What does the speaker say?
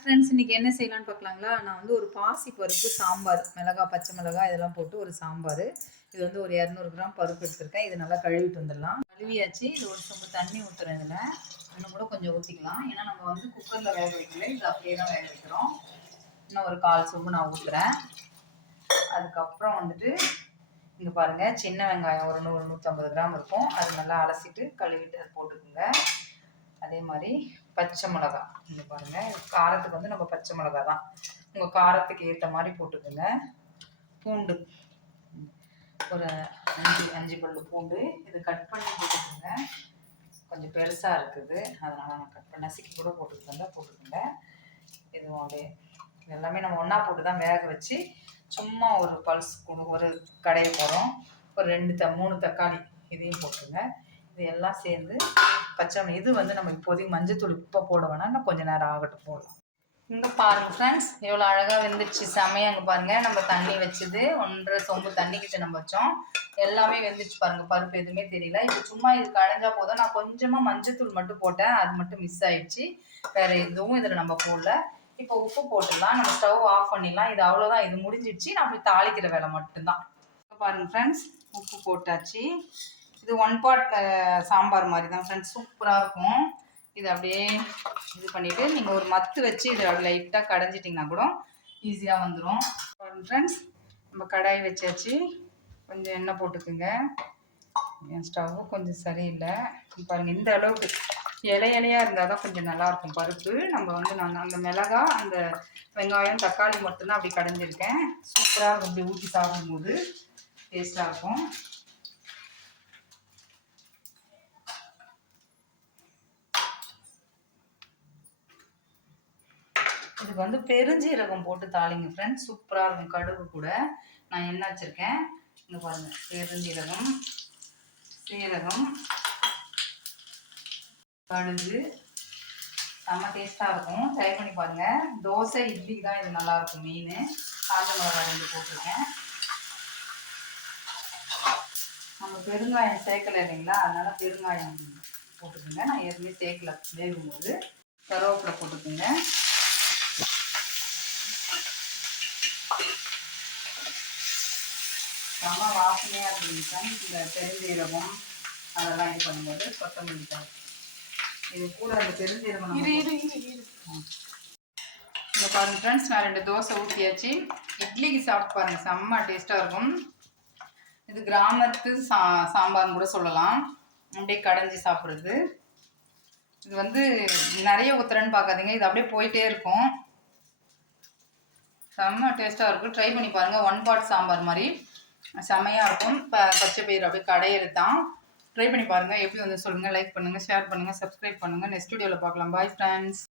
Friends, இன்னைக்கு என்ன செய்யலாம்னு பார்க்கலாங்களா? நான் வந்து ஒரு பாசி பருப்பு சாம்பார், மிளகாய், பச்சை மிளகாய் இதெல்லாம் போட்டு ஒரு சாம்பார். இது வந்து ஒரு 200 கிராம் பருப்பு எடுத்திருக்கேன். இது நல்லா கழுவிட்டு வந்துடலாம். கழுவியாச்சு. இது ஒரு சொம்பு தண்ணி ஊற்றுறேன். இதில் இன்னும் கூட கொஞ்சம் ஊற்றிக்கலாம். ஏன்னா நம்ம வந்து குக்கரில் வேக வைக்கல, இது அப்படியே தான் வேக வைக்கிறோம். இன்னும் ஒரு 1/4 சொம்பு நான் ஊற்றுறேன். அதுக்கப்புறம் வந்துட்டு இங்கே பாருங்கள், சின்ன வெங்காயம் ஒரு 100-150 கிராம் இருக்கும். அது நல்லா அலசிட்டு கழுவிட்டு அது போட்டுக்குங்க. அதே மாதிரி பச்சை மிளகா, இங்கே பாருங்கள், காரத்துக்கு வந்து நம்ம பச்சை மிளகா தான், உங்கள் காரத்துக்கு ஏற்ற மாதிரி போட்டுக்கோங்க. பூண்டு ஒரு 5 பல்லு பூண்டு, இது கட் பண்ணி போட்டுக்கோங்க. கொஞ்சம் பெருசாக இருக்குது, அதனால் நான் கட் பண்ண நசுக்கி கூட போட்டுக்கோங்க. இதுவும் அப்படியே எல்லாமே நம்ம ஒன்றா போட்டு தான் வேக வச்சு சும்மா ஒரு பல்ஸ் ஒரு கடைய போகிறோம். ஒரு 3 தக்காளி இதையும் போட்டுருங்க. இது எல்லாம் சேர்ந்து பச்சை இது வந்து நம்ம இப்போதைக்கு மஞ்சத்தூள் இப்போ போட வேணாம், இன்னும் கொஞ்சம் நேரம் ஆகட்டும் போடலாம். இங்கே பாருங்கள் ஃப்ரெண்ட்ஸ், எவ்வளோ அழகாக வெந்துடுச்சு, செமையாக. அங்கே பாருங்கள், நம்ம தண்ணி வச்சது 1.5 சொம்பு தண்ணிக்கிட்ட நம்ம வச்சோம். எல்லாமே வெந்துடுச்சு பாருங்கள், பருப்பு எதுவுமே தெரியல. இப்போ சும்மா இது கடைஞ்சா போதும். நான் கொஞ்சமாக மஞ்சத்தூள் மட்டும் போட்டேன், அது மட்டும் மிஸ் ஆயிடுச்சு. வேறு எதுவும் இதில் நம்ம போடல. இப்போ உப்பு போட்டுடலாம், நம்ம ஸ்டவ் ஆஃப் பண்ணிடலாம். இது அவ்வளோதான், இது முடிஞ்சிடுச்சு. நான் போய் தாளிக்கிற வேலை மட்டும்தான். பாருங்கள் ஃப்ரெண்ட்ஸ், உப்பு போட்டாச்சு. இது 1 பாட் சாம்பார் மாதிரி தான் ஃப்ரெண்ட்ஸ், சூப்பராக இருக்கும். இது அப்படியே இது பண்ணிவிட்டு நீங்கள் ஒரு மத்து வச்சு இதை அப்படி லைட்டாக கடைஞ்சிட்டிங்கன்னா கூட ஈஸியாக வந்துடும். பாருங்கள் ஃப்ரெண்ட்ஸ், நம்ம கடாய் வச்சாச்சு. கொஞ்சம் எண்ணெய் போட்டுக்குங்க. என் ஸ்டவ்வு கொஞ்சம் சரியில்லை. பாருங்கள், இந்த அளவுக்கு இலையாக இருந்தால் தான் கொஞ்சம் நல்லாயிருக்கும் பருப்பு. நம்ம வந்து நான் அந்த மிளகாய், அந்த வெங்காயம், தக்காளி மட்டும்தான் அப்படி கடைஞ்சிருக்கேன். சூப்பராக இருக்கும், அப்படி ஊற்றி சாப்பிடும்போது டேஸ்ட்டாக இருக்கும். இதுக்கு வந்து பெருஞ்சீரகம் போட்டு தாளிங்க ஃப்ரெண்ட்ஸ், சூப்பராக இருக்கும். கடுகு கூட நான் என்ன வச்சுருக்கேன், இங்கே பாருங்கள், பெருஞ்சீரகம், சீரகம், கடுகு, செம்ம டேஸ்ட்டாக இருக்கும். ட்ரை பண்ணி பாருங்கள். தோசை, இட்லிக்கு தான் இது நல்லாயிருக்கும். மீன் காஞ்ச மிளகாய் 2 போட்டிருக்கேன். நம்ம பெருங்காயம் சேர்க்கலை இல்லைங்களா, அதனால் பெருங்காயம் போட்டுக்கோங்க. நான் ஏற்கனவே சேர்க்கல வேகும்போது. கருவேப்பிலை போட்டுக்கோங்க. செம்ம வாசனையாக இருக்குங்க. இந்த பெருஞ்சீரகம் அதெல்லாம் இது பண்ணும்போது கொத்தமல்லி தழை இது கூட அந்த பெருஞ்சீரகம் இங்கே பாருங்கள் ஃப்ரெண்ட்ஸ், நான் 2 தோசை ஊற்றியாச்சு. இட்லிக்கு சாப்பிட்டு பாருங்கள், செம்ம டேஸ்ட்டாக இருக்கும். இது கிராமத்து சாம்பார்னு கூட சொல்லலாம், அப்படியே கடைஞ்சி சாப்பிட்றது. இது வந்து நிறைய ஊற்றுறேன்னு பார்க்காதீங்க, இது அப்படியே போயிட்டே இருக்கும். செம்ம டேஸ்ட்டாக இருக்கும். ட்ரை பண்ணி பாருங்கள். 1 பாட் சாம்பார் மாதிரி செமையாக இருக்கும். பச்சை பயிர் அப்படியே கடையிறது தான். ட்ரை பண்ணி பாருங்கள். எப்படி வந்து சொல்லுங்கள். லைக் பண்ணுங்கள், ஷேர் பண்ணுங்கள், சப்ஸ்கிரைப் பண்ணுங்கள். நெக்ஸ்ட் வீடியோவில் பார்க்கலாம். Bye friends.